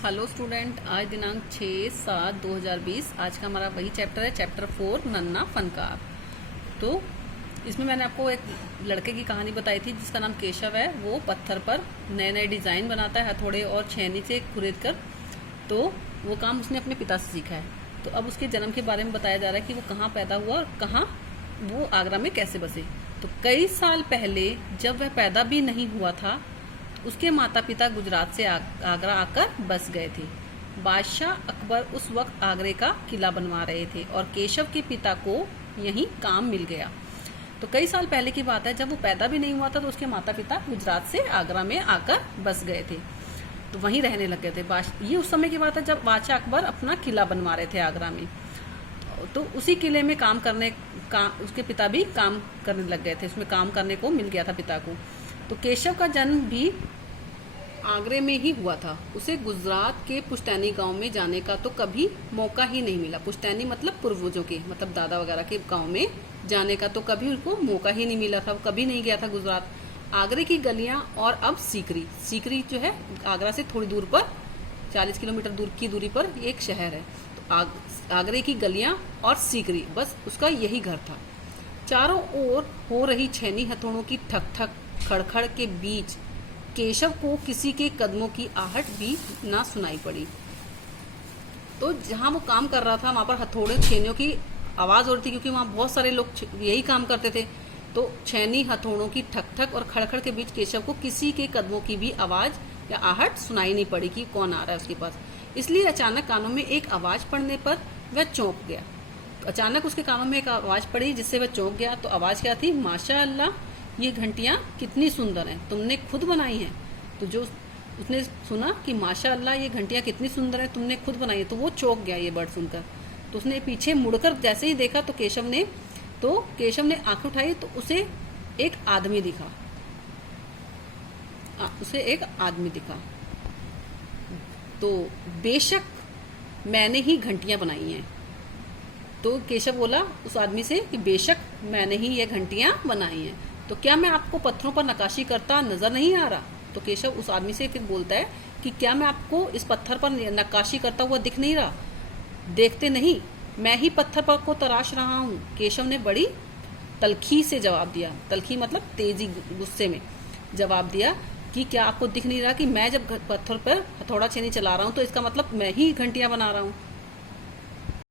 Hello student, आज दिनांक 6/7/2020। आज का हमारा वही चैप्टर है, चैप्टर 4 नन्ना फनकार। तो इसमें मैंने आपको एक लड़के की कहानी बताई थी जिसका नाम केशव है। वो पत्थर पर नए नए डिज़ाइन बनाता है हथौड़े और छेनी से खुरेद कर। तो वो काम उसने अपने पिता से सीखा है। तो अब उसके जन्म के बारे में बताया जा रहा है कि वो कहाँ पैदा हुआ और कहाँ वो आगरा में कैसे बसे। तो कई साल पहले जब वह पैदा भी नहीं हुआ था, उसके माता पिता गुजरात से आगरा आकर बस गए थे। बादशाह अकबर उस वक्त आगरे का किला बनवा रहे थे और केशव के पिता को यहीं काम मिल गया। तो कई साल पहले की बात है, जब वो पैदा भी नहीं हुआ था तो उसके माता पिता गुजरात से आगरा में आकर बस गए थे, तो वहीं रहने लग गए थे। ये उस समय की बात है जब बादशाह अकबर अपना किला बनवा रहे थे आगरा में। तो उसी किले में काम करने का उसके पिता भी काम करने लग गए थे, उसमें काम करने को मिल गया था पिता को। तो केशव का जन्म भी आगरे में ही हुआ था। उसे गुजरात के पुश्तैनी गांव में जाने का तो कभी मौका ही नहीं मिला। पुश्तैनी मतलब पूर्वजों के, मतलब दादा वगैरह के गांव में जाने का तो कभी उनको मौका ही नहीं मिला था। वो कभी नहीं गया था गुजरात। आगरे की गलियां और अब सीकरी, सीकरी जो है आगरा से थोड़ी दूर पर 40 किलोमीटर दूर की दूरी पर एक शहर है। तो आगरे की गलियां और सीकरी, बस उसका यही घर था। चारों ओर हो रही छेनी हथौड़ों की ठक ठक खड़खड़ के बीच केशव को किसी के कदमों की आहट भी ना सुनाई पड़ी। तो जहां वो काम कर रहा था वहां पर हथौड़े छेनियों की आवाज हो रही थी, क्योंकि वहां बहुत सारे लोग यही काम करते थे। तो छेनी हथौड़ों की ठक ठक और खड़खड़ के बीच केशव को किसी के कदमों की भी आवाज या आहट सुनाई नहीं पड़ी कि कौन आ रहा है उसके पास। इसलिए अचानक कानों में एक आवाज पड़ने पर वह चौंक गया। अचानक उसके कानों में एक आवाज पड़ी जिससे वह चौंक गया। तो आवाज क्या थी? माशा अल्लाह, ये घंटियां कितनी सुंदर हैं, तुमने खुद बनाई हैं। तो जो उसने सुना कि माशा अल्लाह ये घंटियां कितनी सुंदर हैं, तुमने खुद बनाई है, तो वो चौंक गया ये वर्ड सुनकर। तो उसने पीछे मुड़कर जैसे ही देखा तो केशव ने आंखें उठाई तो उसे एक आदमी दिखा। तो बेशक मैंने ही घंटियां बनाई हैं। तो केशव बोला उस आदमी से कि बेशक मैंने ही ये घंटियां बनाई हैं। तो क्या मैं आपको पत्थरों पर नक्काशी करता नजर नहीं आ रहा? तो केशव उस आदमी से फिर बोलता है कि क्या मैं आपको इस पत्थर पर नक्काशी करता हुआ दिख नहीं रहा? देखते नहीं, मैं ही पत्थर पर को तराश रहा हूँ। केशव ने बड़ी तलखी से जवाब दिया। तलखी मतलब तेजी, गुस्से में जवाब दिया कि क्या आपको दिख नहीं रहा कि मैं जब पत्थर पर हथौड़ा छेनी चला रहा हूँ तो इसका मतलब मैं ही घंटियां बना रहा हूँ।